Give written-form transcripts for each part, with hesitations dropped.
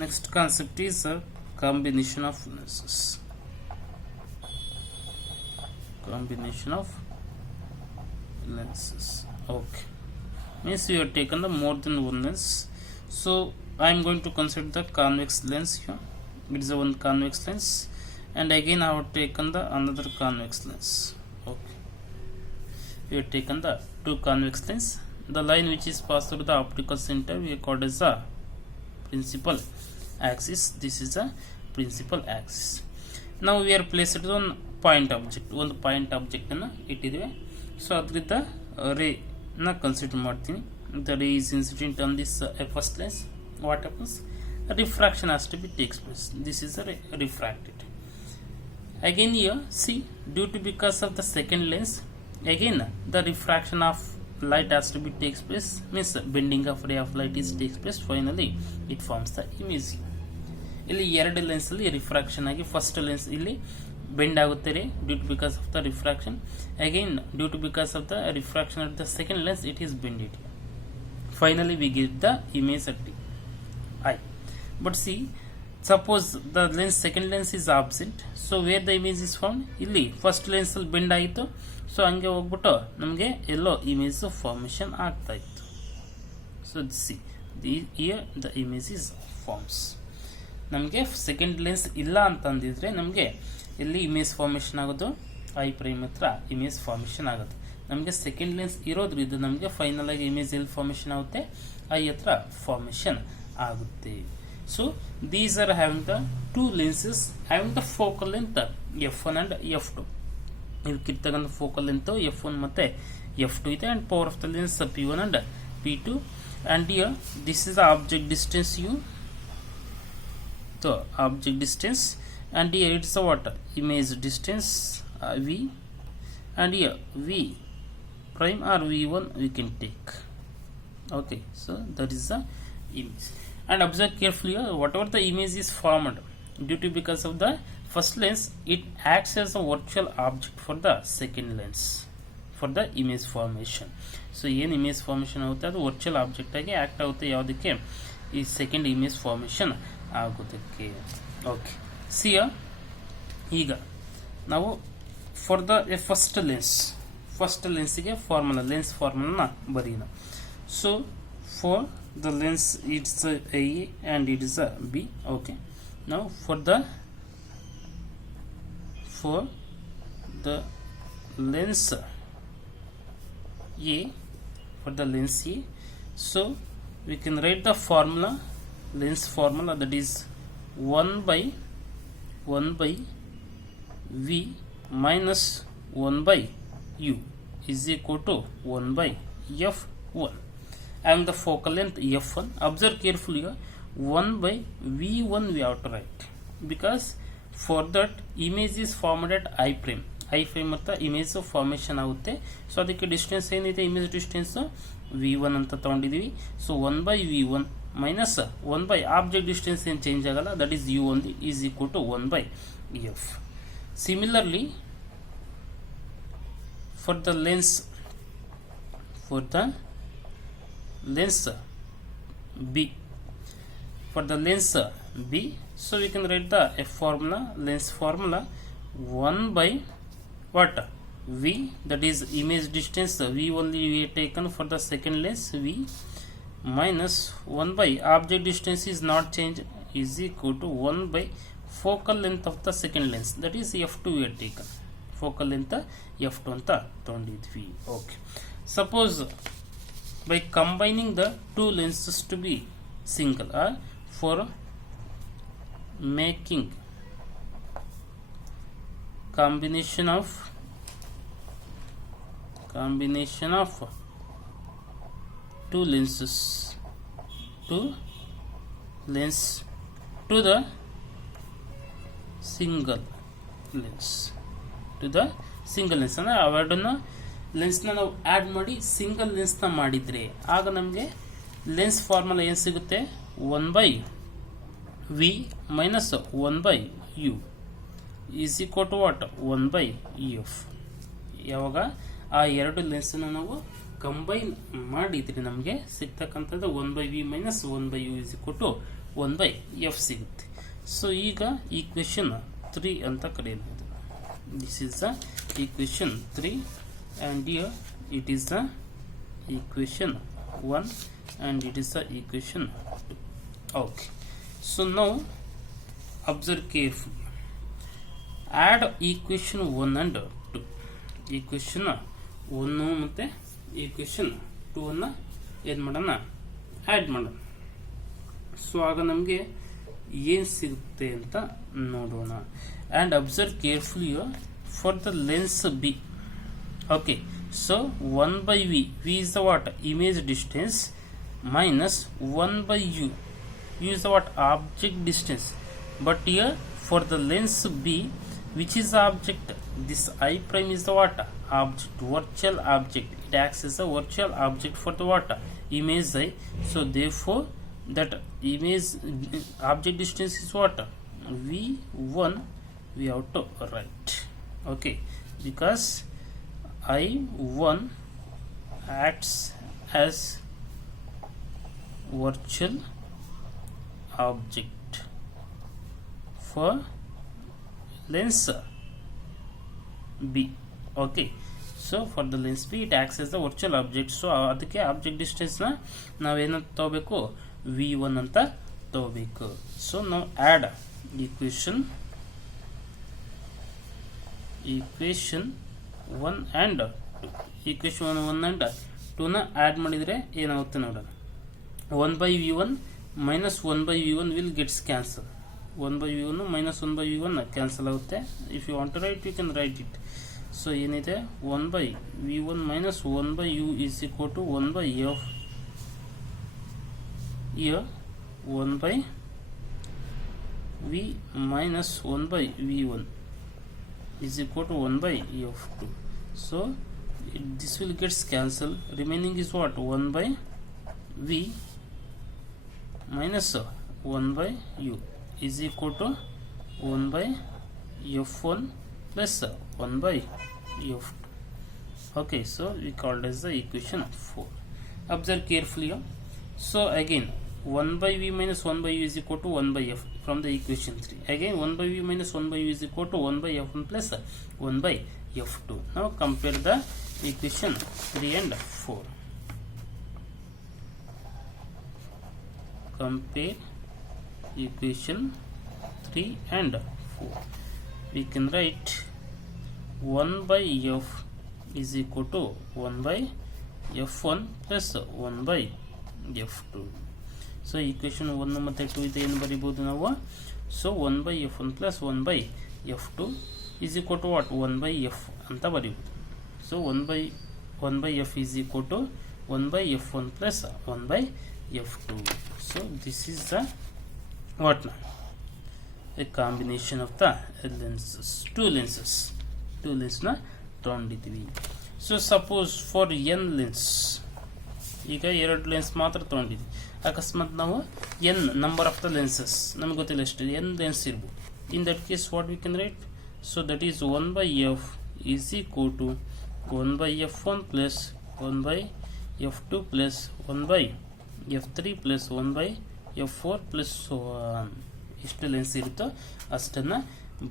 Next concept is a combination of lenses. Combination of lenses. Okay. Means you have taken the more than one lens. So I am going to consider the convex lens here. It is a one convex lens, and again I have taken the another convex lens. Okay. We have taken the two convex lens. The line which is passed through the optical center we called as the principal axis. This is a principal axis. Now we are placed on point object. One point object na ittidive. So adrinda ray na consider martini. The ray is incident on this first lens. What happens? A refraction has to be takes place. This is a refracted. Again here, see, due to because of the second lens, again the refraction of light has to be takes place. Means bending of ray of light is takes place. Finally, it forms the image. ಇಲ್ಲಿ ಎರಡು lens ಅಲ್ಲಿ refraction ಆಗಿ first lens ಇಲ್ಲಿ bend ಆಗುತ್ತೆ ray due to because of the refraction. Again due to because of the refraction of the second lens it is bended. Finally we get the image at eye. But see suppose the lens second lens is absent. So where the image is found, ಇಲ್ಲಿ first lens ಅಲ್ಲಿ bend ಆಯಿತು. So ಹಂಗೆ ಹೋಗ್ಬಿಟ್ಟು ನಮಗೆ ಎಲ್ಲೋ image formation ಆಗ್ತಾ ಇತ್ತು. So see here the image is forms. ನಮಗೆ ಸೆಕೆಂಡ್ ಲೆನ್ಸ್ ಇಲ್ಲ ಅಂತಂದಿದ್ರೆ ನಮಗೆ ಎಲ್ಲಿ ಇಮೇಜ್ ಫಾರ್ಮೇಷನ್ ಆಗೋದು, ಐ ಪ್ರೈಮ್ ಹತ್ರ ಇಮೇಜ್ ಫಾರ್ಮೇಷನ್ ಆಗುತ್ತೆ. ನಮಗೆ ಸೆಕೆಂಡ್ ಲೆನ್ಸ್ ಇರೋದ್ರಿಂದ ನಮಗೆ ಫೈನಲ್ ಆಗಿ ಇಮೇಜ್ ಎಲ್ಲಿ ಫಾರ್ಮೇಷನ್ ಆಗುತ್ತೆ, ಐ ಹತ್ರ ಫಾರ್ಮೇಷನ್ ಆಗುತ್ತೆ. So these are having the two lenses having the focal length F1 and F2. ಇದಕ್ಕಿರ್ತಕ್ಕಂಥ ಫೋಕಲ್ ಲೆಂತ್ F1 ಮತ್ತೆ F2 ಇದೆ, and power of the lens P1 and P2. And here this is the object distance U. So object distance, and here it's a what, image distance V, and here V prime or V1 we can take. Okay, so that is the image. And observe carefully, whatever the image is formed due to because of the first lens, it acts as a virtual object for the second lens for the image formation. So ಏನು image formation ಆಗುತ್ತೆ ಅದು virtual object ಆಗಿ act ಆಗುತ್ತೆ ಯಾವುದಕ್ಕೆ, ಈ second image formation ಆಗೋದಕ್ಕೆ. Okay, see ಈಗ ನಾವು ಫಾರ್ ದ ಫಸ್ಟ್ ಲೆನ್ಸ್ಗೆ ಫಾರ್ಮುಲಾ, ಲೆನ್ಸ್ ಫಾರ್ಮುಲಾನ ಬರೀನ. So for the lens it's A and it is a B. Okay, ನಾವು for the lens A, for the lens A, so we can write the formula, lens formula, that is 1 by V minus 1 by U is equal to 1 by F1. And the focal length F1, observe carefully, 1 by V1 we have to write, because for that image is formed at I prime. I prime ಅಂತ image formation ಆಗುತ್ತೆ. So ಅದಕ್ಕೆ distance ಏನಿದೆ, image distance V1 ಅಂತ ತಗೊಂಡಿದ್ದೀವಿ. So 1 by V1 minus 1 by object distance ಏನು change ಆಗಲ್ಲ, that is U only is equal to 1 by F. Similarly for the lens B, for the lens B, so we can write the F formula, lens formula 1 by what, V, that is image distance V only we have taken for the second lens V, minus 1 by object distance is not changed, is equal to 1 by focal length of the second lens, that is F2 we have taken, focal length F2 ಅಂತ ತಗೊಂಡಿದ್ವಿ. Okay, suppose by combining the two lenses to be single, or for making combination of two lenses to the single lens, ಅಂದ್ರೆ ಅವೆರಡನ್ನ ಲೆನ್ಸ್ನ ನಾವು add ಮಾಡಿ single ಲೆನ್ಸ್ನ ಮಾಡಿದರೆ ಆಗ ನಮಗೆ lens formula ಏನು ಸಿಗುತ್ತೆ, 1 by V minus 1 by U is equal to what, 1 by F. ಯಾವಾಗ ಆ ಎರಡು ಲೆನ್ಸನ್ನು ನಾವು ಕಂಬೈನ್ ಮಾಡಿದರೆ ನಮಗೆ ಸಿಗ್ತಕ್ಕಂಥದ್ದು 1 by V minus 1 by U is equal to 1 by f ಸಿಗುತ್ತೆ. ಸೊ ಈಗ ಈಕ್ವೇಷನ್ 3 ಅಂತ ಕರೆಯಬಹುದು. This is the equation 3 and here it is the equation 1 and it is the equation 2. Okay, so now observe carefully. Add equation 1 and 2. equation 1 ಮತ್ತೆ equation 2 ಅನ್ನ ಏನು ಮಾಡೋಣ, add ಮಾಡೋಣ. So ಆಗ ನಮಗೆ ಏನು ಸಿಗುತ್ತೆ ಅಂತ ನೋಡೋಣ. And observe carefully for the lens B. Okay, so 1 by v is the what, image distance, minus 1 by u is the what, object distance. But here for the lens b, which is the object, this I prime is the what, object, virtual object. It acts as a virtual object for the what, image I. So therefore that image object distance is what, v1 we have to write. Okay, because I1 acts as virtual object for lens B. Okay, so for the lens B it acts as the virtual object. So ಅದಕ್ಕೆ object distance ನ ನಾವೇನು ತಗೋಬೇಕು, v1 ಅಂತ ತಗೋಬೇಕು. So now add equation 1 and 2. equation 1 and 2 ನ add ಮಾಡಿದರೆ ಏನಾಗುತ್ತೆ ನೋಡೋಣ. 1 by v1 minus 1 by v1 will gets cancel. 1 by v1 minus 1 by v1 cancel ಆಗುತ್ತೆ. if you want to write you can write it. So ಏನಿದೆ, 1 by v1 minus 1 by u is equal to 1 by f. here 1 by v minus 1 by v1 is equal to 1 by f2. So this will gets cancelled. Remaining is what, 1 by v minus 1 by u is equal to 1 by f1 plus 1 by f2. Okay, so we called as the equation 4. Observe carefully. So again 1 by v minus 1 by u is equal to 1 by f from the equation 3. Again 1 by v minus 1 by u is equal to 1 by f1 plus 1 by f2. Now compare the equation 3 and 4. Compare equation 3 and 4. We can write 1 by f is equal to 1 by f1 plus 1 by f2. So equation 1 ಮತ್ತು 2 ಇದೆ ಏನು ಬರೀಬಹುದು ನಾವು. So 1 by f1 plus 1 by f2 is equal to what, 1 by f ಅಂತ ಬರೀಬಹುದು. So 1 by f is equal to 1 by f1 plus 1 by f2. So this is the what now, a combination of the lenses, two lenses ನ ತಗೊಂಡಿದ್ವಿ. So suppose for n lens, ಈಗ 2 lens ಮಾತ್ರ ತಗೊಂಡಿದ್ವಿ. ಅಕಸ್ಮಾತ್ ನಾವು n number of the lenses ನಮ್ಗೆ ಗೊತ್ತಿಲ್ಲ ಎಷ್ಟು n ಲೆನ್ಸ್ ಇರ್ಬೋದು. In that case what we can write, so that is 1 by f is equal to 1 by f1 plus 1 by f2 plus 1 by f3 plus 1 by f4 plus so on. ಎಷ್ಟು lens ಇರುತ್ತೋ ಅಷ್ಟನ್ನು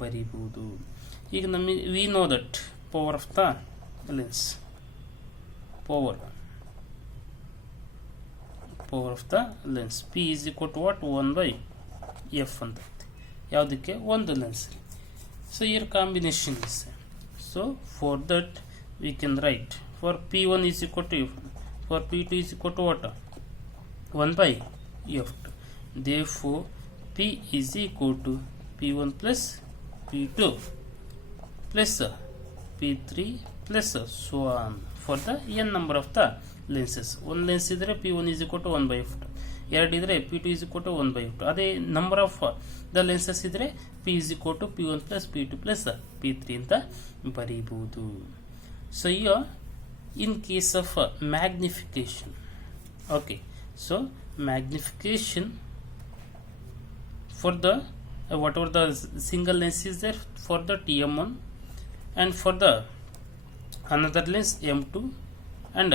ಬರೀಬಹುದು. ಈಗ ನಮಗೆ we know that power of the lens, power of the lens P is equal to what, 1 by f ಅಂತ ಯಾವುದಕ್ಕೆ, ಒಂದು lens. So here combination is, so for that we can write for p1 is equal to f, for p2 is equal to what, 1 by f2. Therefore p is equal to p1 plus p2 plus p3 plus so on for the n number of the lenses. one lens idre p1 is equal to 1 by f2, ಎರಡು ಇದ್ರೆ p2 is equal to 1 by f2. ಅದೇ number of the lenses ಇದ್ರೆ p is equal to p1 plus p2 plus p3 ಅಂತ ಬರೀಬಹುದು. So here in case of magnification, okay, so magnification for the whatever the single lens is there for the TM1 and for the another lens M2 and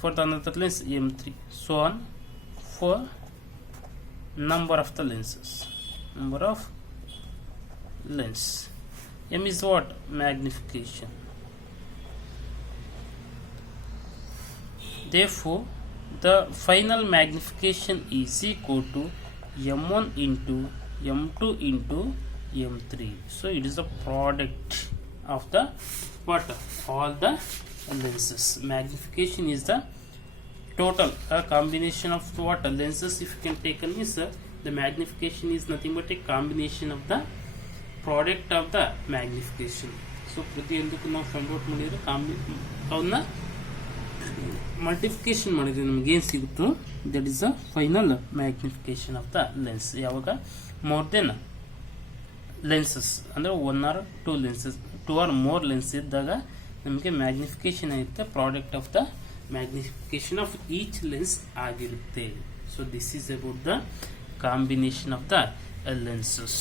for the another lens M3, so on for number of the lenses. Number of lens. M is what? Magnification. Therefore the final magnification is equal to m1 into m2 into m3. So it is the product of the what? All the lenses. Magnification is the total combination of what? Lenses. If you can take a is the magnification is nothing but a combination of the product of the magnification. So ಪ್ರತಿಯೊಂದಕ್ಕೂ ನಾವು find out ಮಾಡಿದ್ರೆ ಅವನ್ನ multiplication ಮಾಡಿದ್ರೆ ನಮಗೆ ಏನು ಸಿಗುತ್ತೋ that is the final magnification of the lens. ಯಾವಾಗ more than lenses ಅಂದರೆ 1 or 2 lenses 2 or more lens ಇದ್ದಾಗ ನಮಗೆ ಮ್ಯಾಗ್ನಿಫಿಕೇಶನ್ ಆಗಿರುತ್ತೆ, product of the magnification of each lens ಆಗಿರುತ್ತೆ. So this is about the combination of the lenses.